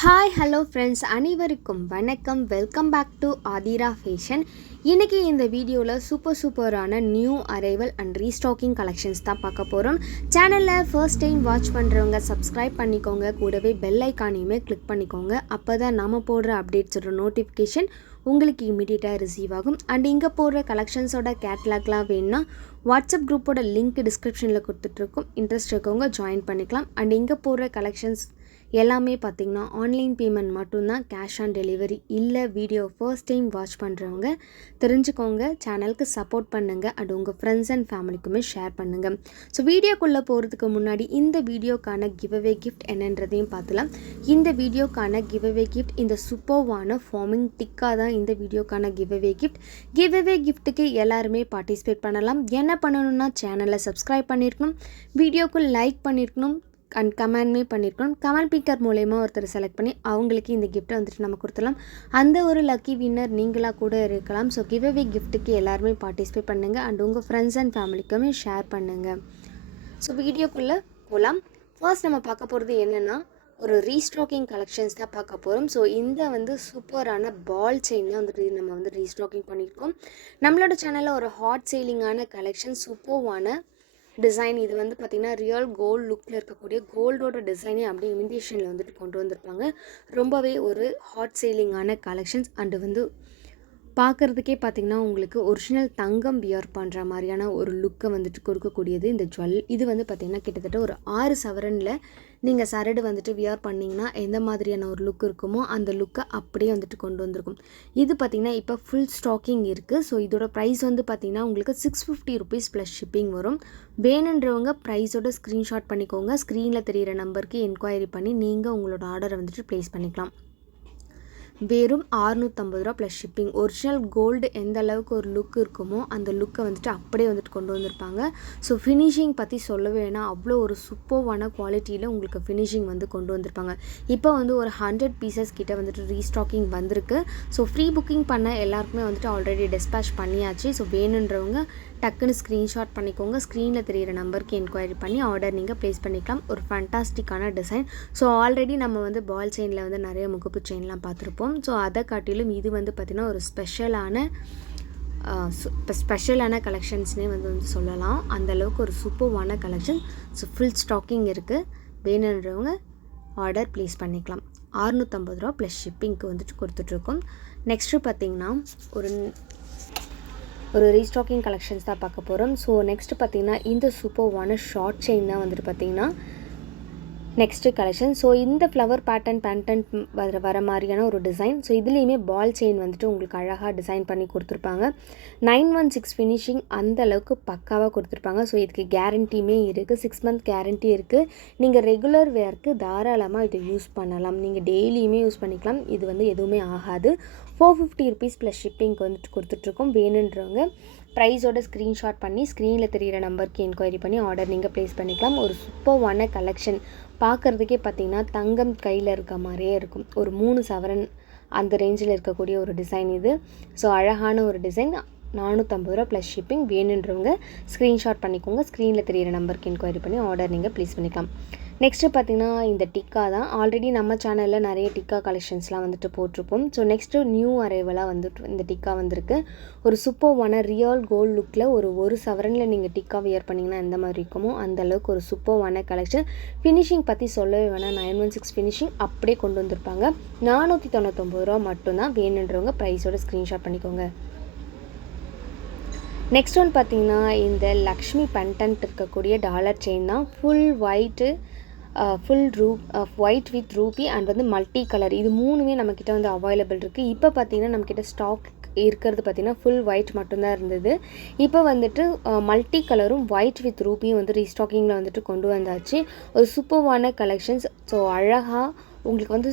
Hi hello friends அனைவருக்கும் வணக்கம். Welcome back to Aadhira fashion இன்றைக்கி இந்த வீடியோவில் சூப்பர் சூப்பரான new arrival and restocking collections தான் பார்க்க போகிறோம் சேனலில் ஃபர்ஸ்ட் டைம் வாட்ச் பண்ணுறவங்க சப்ஸ்கிரைப் பண்ணிக்கோங்க. கூடவே பெல் ஐக்கானையுமே கிளிக் பண்ணிக்கோங்க. அப்போ தான் நம்ம போடுற அப்டேட்ஸோட நோட்டிஃபிகேஷன் உங்களுக்கு இமீடியட்டாக ரிசீவ் ஆகும். அண்ட் இங்கே போடுற கலெக்ஷன்ஸோட கேட்லாக்லாம் வேணும்னா வாட்ஸ்அப் குரூப்போட லிங்க் டிஸ்கிரிப்ஷனில் கொடுத்துட்ருக்கோம் இன்ட்ரெஸ்ட் இருக்கவங்க ஜாயின் பண்ணிக்கலாம். அண்ட் இங்கே போடுற கலெக்ஷன்ஸ் எல்லாமே பார்த்திங்கன்னா ஆன்லைன் பேமெண்ட் மட்டும்தான் கேஷ் ஆன் டெலிவரி இல்லை வீடியோ ஃபர்ஸ்ட் டைம் வாட்ச் பண்ணுறவங்க தெரிஞ்சுக்கோங்க சேனலுக்கு சப்போர்ட் பண்ணுங்கள் அது உங்கள் ஃப்ரெண்ட்ஸ் அண்ட் ஃபேமிலிக்குமே ஷேர் பண்ணுங்கள் ஸோ வீடியோக்குள்ளே போகிறதுக்கு முன்னாடி இந்த வீடியோக்கான கிவ்அவே கிஃப்ட் என்னன்றதையும் பார்த்துலாம். இந்த வீடியோக்கான கிவ்அவே கிஃப்ட் இந்த சூப்பர்வான ஃபார்மிங் டிக்காக தான் இந்த வீடியோக்கான கிவ்அவே கிஃப்ட் கிவ்அவே கிஃப்ட்டுக்கு எல்லாருமே பார்ட்டிசிபேட் பண்ணலாம். என்ன பண்ணணும்னா சேனலை சப்ஸ்கிரைப் பண்ணியிருக்கணும் வீடியோக்கு லைக் பண்ணியிருக்கணும் அண்ட் கமெண்ட்மே பண்ணியிருக்கோம் கமெண்ட் பிக்கர் மூலயமா ஒருத்தர் செலக்ட் பண்ணி அவங்களுக்கு இந்த கிஃப்ட்டை வந்துட்டு நம்ம கொடுத்துடலாம். அந்த ஒரு லக்கி வின்னர் நீங்களாக கூட இருக்கலாம். ஸோ கிவ்அவே கிஃப்ட்டுக்கு எல்லாருமே பார்ட்டிசிபேட் பண்ணுங்கள் அண்ட் உங்கள் ஃப்ரெண்ட்ஸ் அண்ட் ஃபேமிலிக்குமே ஷேர் பண்ணுங்கள் ஸோ வீடியோக்குள்ளே போகலாம் ஃபர்ஸ்ட் நம்ம பார்க்க போகிறது என்னென்னா ஒரு ரீஸ்டாக்கிங் கலெக்ஷன்ஸ் தான் பார்க்க போகிறோம் ஸோ இந்த வந்து சூப்பரான பால் செயின் தான் வந்துட்டு நம்ம வந்து ரீஸ்டாக்கிங் பண்ணியிருக்கோம். நம்மளோட சேனலில் ஒரு ஹாட் சேலிங்கான கலெக்ஷன் சூப்பர்வான டிசைன் இது வந்து பார்த்திங்கன்னா ரியல் கோல்டு லுக்கில் இருக்கக்கூடிய கோல்டோட டிசைனே அப்படியே இமிடேஷனில் வந்துட்டு கொண்டு வந்திருப்பாங்க. ரொம்பவே ஒரு ஹாட் சேலிங்கான கலெக்ஷன்ஸ் அண்டு வந்து பார்க்குறதுக்கே பார்த்திங்கன்னா உங்களுக்கு ஒரிஜினல் தங்கம் வியர் பண்ணுற மாதிரியான ஒரு லுக்கை வந்துட்டு கொடுக்கக்கூடியது இந்த ஜுவல் இது வந்து பார்த்திங்கன்னா கிட்டத்தட்ட ஒரு ஆறு சவரனில் நீங்கள் சரடு வந்துட்டு வியர் பண்ணிங்கன்னா எந்த மாதிரியான ஒரு லுக் இருக்குமோ அந்த லுக்கை அப்படியே வந்துட்டு கொண்டு வந்திருக்கும். இது பார்த்திங்கன்னா இப்போ ஃபுல் ஸ்டாக்கிங் இருக்குது ஸோ இதோட ப்ரைஸ் வந்து பார்த்திங்கன்னா உங்களுக்கு six fifty rupees plus shipping வரும். வேணுன்றவங்க ப்ரைஸோட ஸ்க்ரீன்ஷாட் பண்ணிக்கோங்க. ஸ்க்ரீனில் தெரிகிற நம்பருக்கு என்கொயரி பண்ணி நீங்கள் உங்களோட ஆர்டரை வந்துட்டு ப்ளேஸ் பண்ணிக்கலாம். வெறும் ஆறுநூற்றம்பது ரூபா ப்ளஸ் ஷிப்பிங் ஒரிஜினல் கோல்டு எந்த அளவுக்கு ஒரு லுக் இருக்குமோ அந்த லுக்கை வந்துட்டு அப்படியே வந்துட்டு கொண்டு வந்திருப்பாங்க. ஸோ ஃபினிஷிங் பற்றி சொல்லவே வேணாம். அவ்வளோ ஒரு சூப்பர்வான குவாலிட்டியில் உங்களுக்கு ஃபினிஷிங் வந்து கொண்டு வந்திருப்பாங்க. இப்போ வந்து ஒரு ஹண்ட்ரட் பீசஸ் கிட்டே வந்துட்டு ரீஸ்டாக்கிங் வந்திருக்கு. ஸோ ஃப்ரீ புக்கிங் பண்ண எல்லாருக்குமே வந்துட்டு ஆல்ரெடி டிஸ்பேச் பண்ணியாச்சு. ஸோ வேணுன்றவங்க டக்குன்னு ஸ்க்ரீன்ஷாட் பண்ணிக்கோங்க. ஸ்க்ரீனில் தெரியிற நம்பருக்கு என்கொயரி பண்ணி ஆர்டர் நீங்கள் ப்ளேஸ் பண்ணிக்கலாம். ஒரு ஃபண்டாஸ்டிக்கான டிசைன் ஸோ ஆல்ரெடி நம்ம வந்து பால் செயினில் வந்து நிறைய முகப்பு செயின்லாம் பார்த்துருப்போம். ஸோ அதை காட்டிலும் இது வந்து பார்த்திங்கன்னா ஒரு ஸ்பெஷலான இப்போ ஸ்பெஷலான கலெக்ஷன்ஸ்னே வந்து வந்து சொல்லலாம். அந்தளவுக்கு ஒரு சூப்பர்வான கலெக்ஷன் ஸோ ஃபுல் ஸ்டாக்கிங் இருக்குது வேணுன்றவங்க ஆர்டர் ப்ளேஸ் பண்ணிக்கலாம். அறுநூற்றம்பது ரூபா ப்ளஸ் ஷிப்பிங்க்கு வந்துட்டு கொடுத்துட்ருக்கோம். நெக்ஸ்ட்டு பார்த்திங்கன்னா ஒரு ஒரு ரீஸ்டாக்கிங் கலெக்ஷன்ஸ் தான் பார்க்க போகிறோம் ஸோ நெக்ஸ்ட்டு பார்த்திங்கன்னா இந்த சூப்பர்வான ஷார்ட் செயின் தான் வந்துட்டு பார்த்திங்கன்னா நெக்ஸ்ட்டு கலெக்ஷன் ஸோ இந்த ஃப்ளவர் பேட்டர்ன் பேண்டன் வர வர மாதிரியான ஒரு டிசைன் ஸோ இதுலேயுமே பால் செயின் வந்துட்டு உங்களுக்கு அழகாக டிசைன் பண்ணி கொடுத்துருப்பாங்க. நைன் ஒன் சிக்ஸ் ஃபினிஷிங் அந்த அளவுக்கு பக்காவாக கொடுத்துருப்பாங்க. ஸோ இதுக்கு கேரண்டியுமே இருக்குது சிக்ஸ் மந்த் கேரண்டி இருக்குது நீங்கள் ரெகுலர் வேர்க்கு தாராளமாக இதை யூஸ் பண்ணலாம். நீங்கள் டெய்லியுமே யூஸ் பண்ணிக்கலாம். இது வந்து எதுவுமே ஆகாது. ஃபோர் ஃபிஃப்டி ருபீஸ் ப்ளஸ் ஷிப்பிங்க்கு வந்துட்டு கொடுத்துட்ருக்கோம். வேணுன்றவங்க ப்ரைஸோட ஸ்க்ரீன்ஷாட் பண்ணி ஸ்க்ரீனில் தெரிகிற நம்பருக்கு என்கொயரி பண்ணி ஆர்டர் நீங்கள் ப்ளேஸ் பண்ணிக்கலாம். ஒரு சூப்பர்வான கலெக்ஷன் பார்க்குறதுக்கே பார்த்தீங்கன்னா தங்கம் கையில் இருக்க மாதிரியே இருக்கும். ஒரு மூணு சவரன் அந்த ரேஞ்சில் இருக்கக்கூடிய ஒரு டிசைன் இது. ஸோ அழகான ஒரு டிசைன் நானூற்றம்பது ரூபா ப்ளஸ் ஷிப்பிங் வேணுன்றவங்க ஸ்க்ரீன்ஷாட் பண்ணிக்கோங்க. ஸ்க்ரீனில் தெரியிற நம்பருக்கு என்கொயரி பண்ணி ஆர்டர் நீங்கள் ப்ளேஸ் பண்ணிக்கலாம். நெக்ஸ்ட்டு பார்த்திங்கன்னா இந்த டிக்கா தான். ஆல்ரெடி நம்ம சேனலில் நிறைய டிக்கா கலெக்ஷன்ஸ்லாம் வந்துட்டு போட்டிருப்போம். ஸோ நெக்ஸ்ட்டு நியூ அரைவலாக வந்துட்டு இந்த டிக்கா வந்திருக்கு. ஒரு சூப்பர்வான ரியல் கோல்ட் லுக்கில் ஒரு ஒரு சவரனில் நீங்கள் டிக்கா வியர் பண்ணிங்கன்னா எந்த மாதிரி இருக்குமோ அந்த அளவுக்கு ஒரு சூப்பர்வான கலெக்ஷன் ஃபினிஷிங் பற்றி சொல்லவே வேணாம். நைன் ஒன் சிக்ஸ் ஃபினிஷிங் அப்படியே கொண்டு வந்திருப்பாங்க. நானூற்றி தொண்ணூத்தொம்பது ரூபா மட்டும்தான் வேணுன்றவங்க ப்ரைஸோட ஸ்க்ரீன்ஷாட் பண்ணிக்கோங்க. நெக்ஸ்ட் ஒன் பார்த்தீங்கன்னா இந்த லக்ஷ்மி பண்டன்ட் இருக்கக்கூடிய டாலர் செயின் தான். ஃபுல் ஒயிட்டு ஃபுல் ரூ ஒயிட் வித் ரூபி அண்ட் வந்து மல்டி கலர் இது மூணுமே நம்மக்கிட்ட வந்து அவைலபிள் இருக்குது இப்போ பார்த்தீங்கன்னா நம்மக்கிட்ட ஸ்டாக் இருக்கிறது பார்த்திங்கன்னா ஃபுல் ஒயிட் மட்டும்தான் இருந்தது. இப்போ வந்துட்டு மல்டி கலரும் ஒயிட் வித் ரூபியும் வந்து ரீஸ்டாக்கிங்கில் வந்துட்டு கொண்டு வந்தாச்சு. ஒரு சூப்பர்வான கலெக்ஷன்ஸ் ஸோ அழகாக உங்களுக்கு வந்து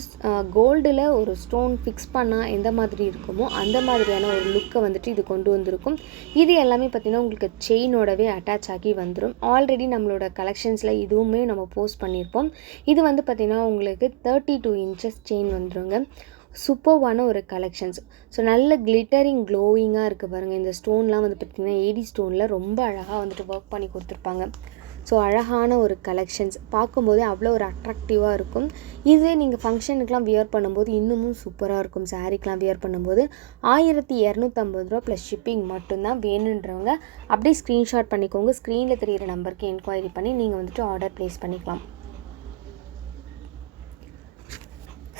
கோல்டில் ஒரு ஸ்டோன் ஃபிக்ஸ் பண்ணால் எந்த மாதிரி இருக்குமோ அந்த மாதிரியான ஒரு லுக்கை வந்துட்டு இது கொண்டு வந்திருக்கும். இது எல்லாமே பார்த்திங்கன்னா உங்களுக்கு செயினோடவே அட்டாச் ஆகி வந்துடும் ஆல்ரெடி நம்மளோட கலெக்ஷன்ஸில் இதுவுமே நம்ம போஸ்ட் பண்ணியிருப்போம் இது வந்து பார்த்திங்கன்னா உங்களுக்கு தேர்ட்டி டூ இன்ச்சஸ் செயின் வந்துடுங்க சூப்பர்வான ஒரு கலெக்ஷன்ஸ் ஸோ நல்ல கிளிட்டரிங் க்ளோயிங்காக இருக்குது பாருங்கள் இந்த ஸ்டோன்லாம் வந்து பார்த்திங்கன்னா ஏடி ஸ்டோனில் ரொம்ப அழகாக வந்துட்டு ஒர்க் பண்ணி கொடுத்துருப்பாங்க. ஸோ அழகான ஒரு கலெக்ஷன்ஸ் பார்க்கும்போதே அவ்வளோ ஒரு அட்ராக்டிவாக இருக்கும். இதே நீங்கள் ஃபங்க்ஷனுக்குலாம் வியர் பண்ணும்போது இன்னமும் சூப்பராக இருக்கும். சாரீக்கெலாம் வியர் பண்ணும்போது ஆயிரத்தி இரநூத்தம்பது ரூபா ப்ளஸ் ஷிப்பிங் மட்டும்தான் வேணுன்றவங்க அப்படியே ஸ்க்ரீன்ஷாட் பண்ணிக்கோங்க. ஸ்க்ரீனில் தெரியிற நம்பருக்கு என்கொயரி பண்ணி நீங்கள் வந்துட்டு ஆர்டர் ப்ளேஸ் பண்ணிக்கலாம்.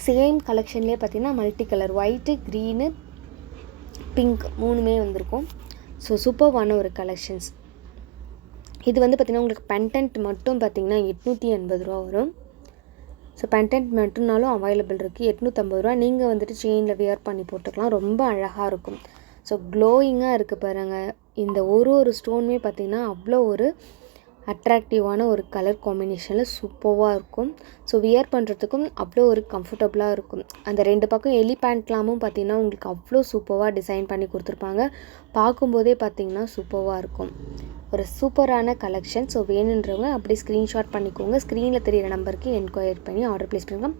சேம் கலெக்ஷன்லேயே பார்த்தீங்கன்னா multi colour white green pink மூணுமே வந்திருக்கும். ஸோ சூப்பர்வான ஒரு கலெக்ஷன்ஸ் இது வந்து பார்த்திங்கன்னா உங்களுக்கு பென்டென்ட் மட்டும் பார்த்திங்கன்னா எட்நூற்றி எண்பது ரூபா வரும். ஸோ பென்டென்ட் மட்டும்னாலும் அவைலபிள் இருக்குது எட்நூற்றம்பது ரூபா. நீங்கள் வந்துட்டு செயினில் வியர் பண்ணி போட்டுக்கலாம். ரொம்ப அழகாக இருக்கும். ஸோ க்ளோயிங்காக இருக்குது பாருங்கள் இந்த ஒரு ஒரு ஸ்டோனுமே பார்த்திங்கன்னா அவ்வளோ ஒரு அட்ராக்டிவான ஒரு கலர் காம்பினேஷனில் சூப்பராக இருக்கும். ஸோ வியர் பண்ணுறதுக்கும் அவ்வளோ ஒரு கம்ஃபர்டபுளாக இருக்கும். அந்த ரெண்டு பக்கம் எலி பேண்ட்லாமும் பார்த்திங்கன்னா உங்களுக்கு அவ்வளோ சூப்பராக டிசைன் பண்ணி கொடுத்துருப்பாங்க. பார்க்கும்போதே பார்த்திங்கன்னா சூப்பராக இருக்கும். ஒரு சூப்பரான கலெக்ஷன் ஸோ வேணுன்றவங்க அப்படி ஸ்க்ரீன்ஷாட் பண்ணிக்கோங்க. ஸ்க்ரீனில் தெரியிற நம்பருக்கு என்கொயரி பண்ணி ஆர்டர் ப்ளேஸ் பண்ணிக்கலாம்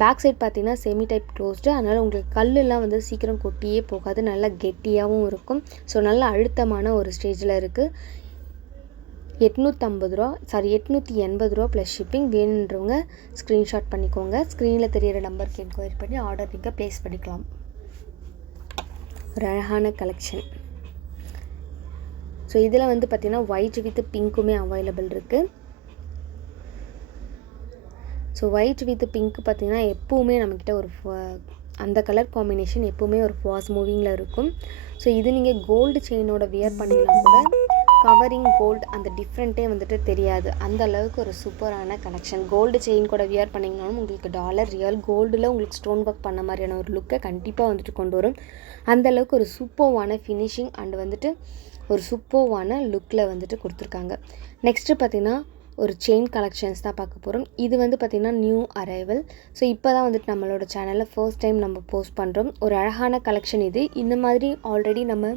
பேக் சைட் பார்த்தீங்கன்னா செமி டைப் க்ளோஸ்டு அதனால் உங்களுக்கு கல்லுலாம் வந்து சீக்கிரம் கொட்டியே போகாது. நல்லா கெட்டியாகவும் இருக்கும். ஸோ நல்ல அழுத்தமான ஒரு ஸ்டேஜில் இருக்குது எட்நூற்றம்பது ரூபா சாரி எட்நூற்றி எண்பது ரூபா ப்ளஸ் ஷிப்பிங் வேணுன்றவங்க ஸ்க்ரீன்ஷாட் பண்ணிக்கோங்க. ஸ்க்ரீனில் தெரியிற நம்பருக்கு என்கொயரி பண்ணி ஆர்டர் நீங்கள் ப்ளேஸ் பண்ணிக்கலாம். ஒரு அழகான கலெக்ஷன் ஸோ இதில் வந்து பார்த்திங்கன்னா ஒயிட் வித் பிங்க்குமே அவைலபிள் இருக்குது ஸோ ஒயிட் வித் பிங்க் பார்த்திங்கன்னா எப்போவுமே நம்மக்கிட்ட ஒரு அந்த கலர் காம்பினேஷன் எப்போவுமே ஒரு ஃபாஸ்ட் மூவிங்கில் இருக்கும். ஸோ இது நீங்கள் கோல்டு செயினோட வியர் பண்ணிங்கன்னா கூட கவரிங் கோல்டு அந்த டிஃப்ரெண்ட்டே வந்துட்டு தெரியாது. அந்த அளவுக்கு ஒரு சூப்பரான கலெக்ஷன் கோல்டு செயின் கூட வியர் பண்ணிங்கனாலும் உங்களுக்கு டாலர் ரியல் கோல்டில் உங்களுக்கு ஸ்டோன் ஒர்க் பண்ண மாதிரியான ஒரு லுக்கை கண்டிப்பாக வந்துட்டு கொண்டு வரும். அந்த அளவுக்கு ஒரு சூப்பர்வான ஃபினிஷிங் அண்ட் வந்துட்டு ஒரு சூப்பர்வான லுக்கில் வந்துட்டு கொடுத்துருக்காங்க. நெக்ஸ்ட்டு பார்த்திங்கன்னா ஒரு செயின் கலெக்ஷன்ஸ் தான் பார்க்க போகிறோம் இது வந்து பார்த்திங்கன்னா நியூ அரைவல் ஸோ இப்போ தான் வந்துட்டு நம்மளோட சேனலில் ஃபர்ஸ்ட் டைம் நம்ம போஸ்ட் பண்ணுறோம் ஒரு அழகான கலெக்ஷன் இது. இந்த மாதிரி ஆல்ரெடி நம்ம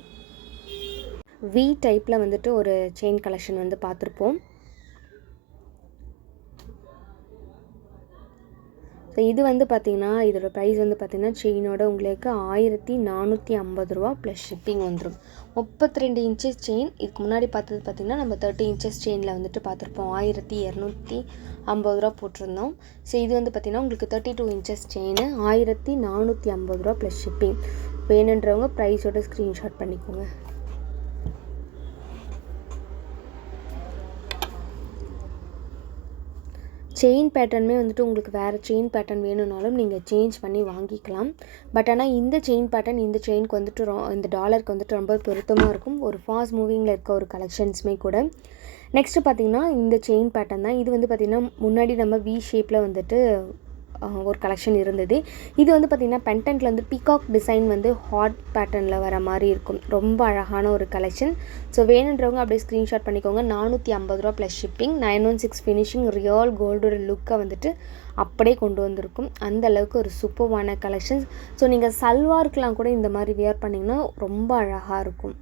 வி டைப்பில் வந்துட்டு ஒரு செயின் கலெக்ஷன் வந்து பார்த்துருப்போம். ஸோ இது வந்து பார்த்திங்கன்னா இதோட ப்ரைஸ் வந்து பார்த்திங்கன்னா செயினோட உங்களுக்கு ஆயிரத்தி நானூற்றி ஐம்பது ரூபா ப்ளஸ் ஷிப்பிங் வந்துடும் முப்பத்தி ரெண்டு இன்ச்சஸ் செயின் இதுக்கு முன்னாடி பார்த்தது பார்த்திங்கன்னா நம்ம தேர்ட்டி இன்ச்சஸ் செயினில் வந்துட்டு பார்த்துருப்போம். ஆயிரத்தி இரநூத்தி ஐம்பது ரூபா போட்டிருந்தோம். ஸோ இது வந்து பார்த்திங்கன்னா உங்களுக்கு தேர்ட்டி டூ இன்ச்சஸ் செயின் ஆயிரத்தி நானூற்றி ஐம்பது ரூபா ப்ளஸ் ஷிப்பிங் வேணுன்றவங்க ப்ரைஸோட ஸ்க்ரீன்ஷாட் பண்ணிக்கோங்க. செயின் பேட்டர்னுமே வந்துட்டு உங்களுக்கு வேறு செயின் பேட்டர்ன் வேணும்னாலும் நீங்கள் சேஞ்ச் பண்ணி வாங்கிக்கலாம். பட் ஆனால் இந்த செயின் பேட்டர்ன் இந்த செயினுக்கு வந்துட்டு ரொ இந்த டாலருக்கு வந்துட்டு ரொம்ப பொருத்தமாக இருக்கும். ஒரு ஃபாஸ்ட் மூவிங்கில் இருக்க ஒரு கலெக்ஷன்ஸுமே கூட. நெக்ஸ்ட்டு பார்த்திங்கன்னா இந்த செயின் பேட்டர்ன் தான். இது வந்து பார்த்திங்கன்னா முன்னாடி நம்ம வி ஷேப்பில் வந்துட்டு ஒரு கலெக்ஷன் இருந்தது. இது வந்து பார்த்திங்கன்னா பென்டென்ட்டில் வந்து பிகாக் டிசைன் வந்து ஹாட் பேட்டர்னில் வர மாதிரி இருக்கும். ரொம்ப அழகான ஒரு கலெக்ஷன் ஸோ வேணுன்றவங்க அப்படியே ஸ்க்ரீன்ஷாட் பண்ணிக்கோங்க. நானூற்றி ஐம்பது ரூபா plus shipping nine one six finishing real கோல்டோட லுக்கை வந்துட்டு அப்படியே கொண்டு வந்திருக்கும். அந்த அளவுக்கு ஒரு சூப்பர்வான கலெக்ஷன்ஸ் ஸோ நீங்கள் சல்வார்க்கெலாம் கூட இந்த மாதிரி வியர் பண்ணிங்கன்னா ரொம்ப அழகாக இருக்கும்.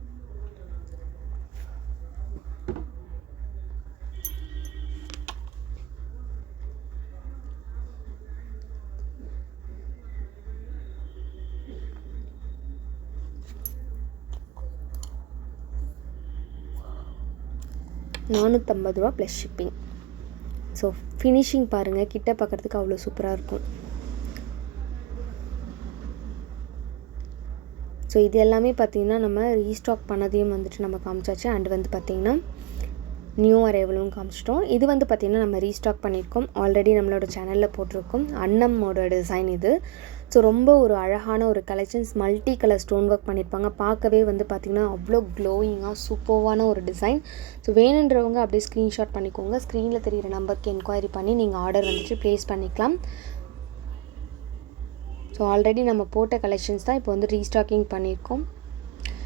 நானூற்றம்பது ரூபா ப்ளஸ் ஷிப்பிங் ஸோ ஃபினிஷிங் பாருங்கள் கிட்ட பார்க்குறதுக்கு அவ்வளோ சூப்பராக இருக்கும். ஸோ இது எல்லாமே பார்த்திங்கன்னா நம்ம ரீஸ்டாக் பண்ணதையும் வந்துட்டு நம்ம காமிச்சாச்சு. அண்ட் வந்து பார்த்திங்கன்னா நியூ அரைவலும் காமிச்சிட்டோம். இது வந்து பார்த்திங்கன்னா நம்ம ரீஸ்டாக் பண்ணியிருக்கோம். ஆல்ரெடி நம்மளோட சேனலில் போட்டிருக்கோம். அன்னம்மோட டிசைன் இது. ஸோ ரொம்ப ஒரு அழகான ஒரு collections multi colour stone work பண்ணியிருப்பாங்க பார்க்கவே வந்து பார்த்திங்கன்னா அவ்வளோ க்ளோயிங்காக சூப்பர்வான ஒரு டிசைன் ஸோ வேணுன்றவங்க அப்படியே ஸ்க்ரீன்ஷாட் பண்ணிக்கோங்க. ஸ்க்ரீனில் தெரிகிற நம்பருக்கு என்கொயரி பண்ணி நீங்கள் ஆர்டர் வந்துட்டு ப்ளேஸ் பண்ணிக்கலாம். ஸோ ஆல்ரெடி நம்ம போட்ட கலெக்ஷன்ஸ் தான் இப்போ வந்து ரீஸ்டாக்கிங் பண்ணியிருக்கோம்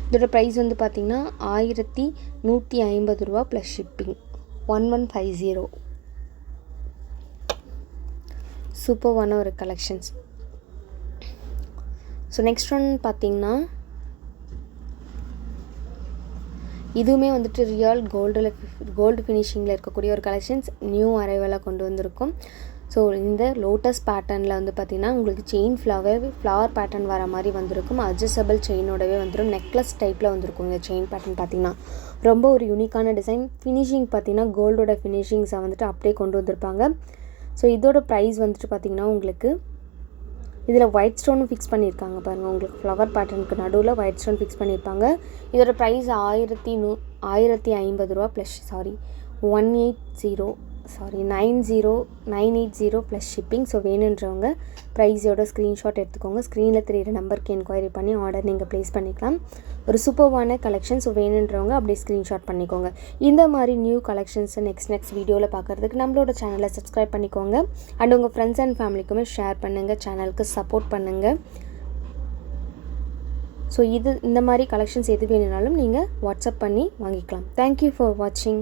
இதோட ப்ரைஸ் வந்து பார்த்திங்கன்னா ஆயிரத்தி நூற்றி ஐம்பது ரூபா plus shipping one one five zero சூப்பர்வான ஒரு கலெக்ஷன்ஸ் ஸோ நெக்ஸ்ட் ஒன் பார்த்திங்கன்னா இதுவுமே வந்துட்டு ரியல் கோல்டில் கோல்டு ஃபினிஷிங்கில் இருக்கக்கூடிய ஒரு கலெக்ஷன்ஸ் நியூ அரைவலாக கொண்டு வந்திருக்கும். ஸோ இந்த லோட்டஸ் பேட்டர்னில் வந்து பார்த்திங்கன்னா உங்களுக்கு செயின் ஃப்ளவர் ஃப்ளவர் பேட்டர்ன் வர மாதிரி வந்திருக்கும். அட்ஜஸ்டபிள் செயினோடவே வந்துடும் நெக்லஸ் டைப்பில் வந்திருக்கும் இந்த செயின் பேட்டர்ன் பார்த்திங்கன்னா ரொம்ப ஒரு யூனிக்கான டிசைன் ஃபினிஷிங் பார்த்திங்கன்னா கோல்டோட ஃபினிஷிங்ஸை வந்துட்டு அப்படியே கொண்டு வந்திருப்பாங்க. ஸோ இதோட ப்ரைஸ் வந்துட்டு பார்த்திங்கன்னா உங்களுக்கு இதில் ஒயிட் ஸ்டோனும் ஃபிக்ஸ் பண்ணியிருக்காங்க பாருங்கள் உங்களுக்கு ஃப்ளவர் பேட்டர்னுக்கு நடுவில் ஒயிட் ஸ்டோன் ஃபிக்ஸ் பண்ணியிருப்பாங்க. இதோட ப்ரைஸ் ஆயிரத்தி நூ ஆயிரத்தி ஐம்பது ரூபா plus sorry one eight zero sorry nine zero nine eight zero plus shipping so வேணுன்றவங்க ப்ரைஸோட ஸ்க்ரீன்ஷாட் எடுத்துக்கோங்க. ஸ்க்ரீனில் தெரியிற நம்பருக்கு என்கொயரி பண்ணி ஆர்டர் நீங்கள் ப்ளேஸ் பண்ணிக்கலாம். ஒரு சூப்பர்வான கலெக்ஷன் ஸோ வேணுன்றவங்க அப்படியே ஸ்க்ரீன்ஷாட் பண்ணிக்கோங்க. இந்த மாதிரி நியூ கலெக்ஷன்ஸை நெக்ஸ்ட் நெக்ஸ்ட் வீடியோவில் பார்க்குறதுக்கு நம்மளோட சேனலை சப்ஸ்கிரைப் பண்ணிக்கோங்க. அண்ட் உங்கள் ஃப்ரெண்ட்ஸ் அண்ட் ஃபேமிலிக்குமே ஷேர் பண்ணுங்கள் சேனலுக்கு சப்போர்ட் பண்ணுங்கள் ஸோ இது இந்த மாதிரி கலெக்ஷன்ஸ் எது வேணுனாலும் நீங்கள் வாட்ஸ்அப் பண்ணி வாங்கிக்கலாம். தேங்க்யூ ஃபார் வாட்சிங்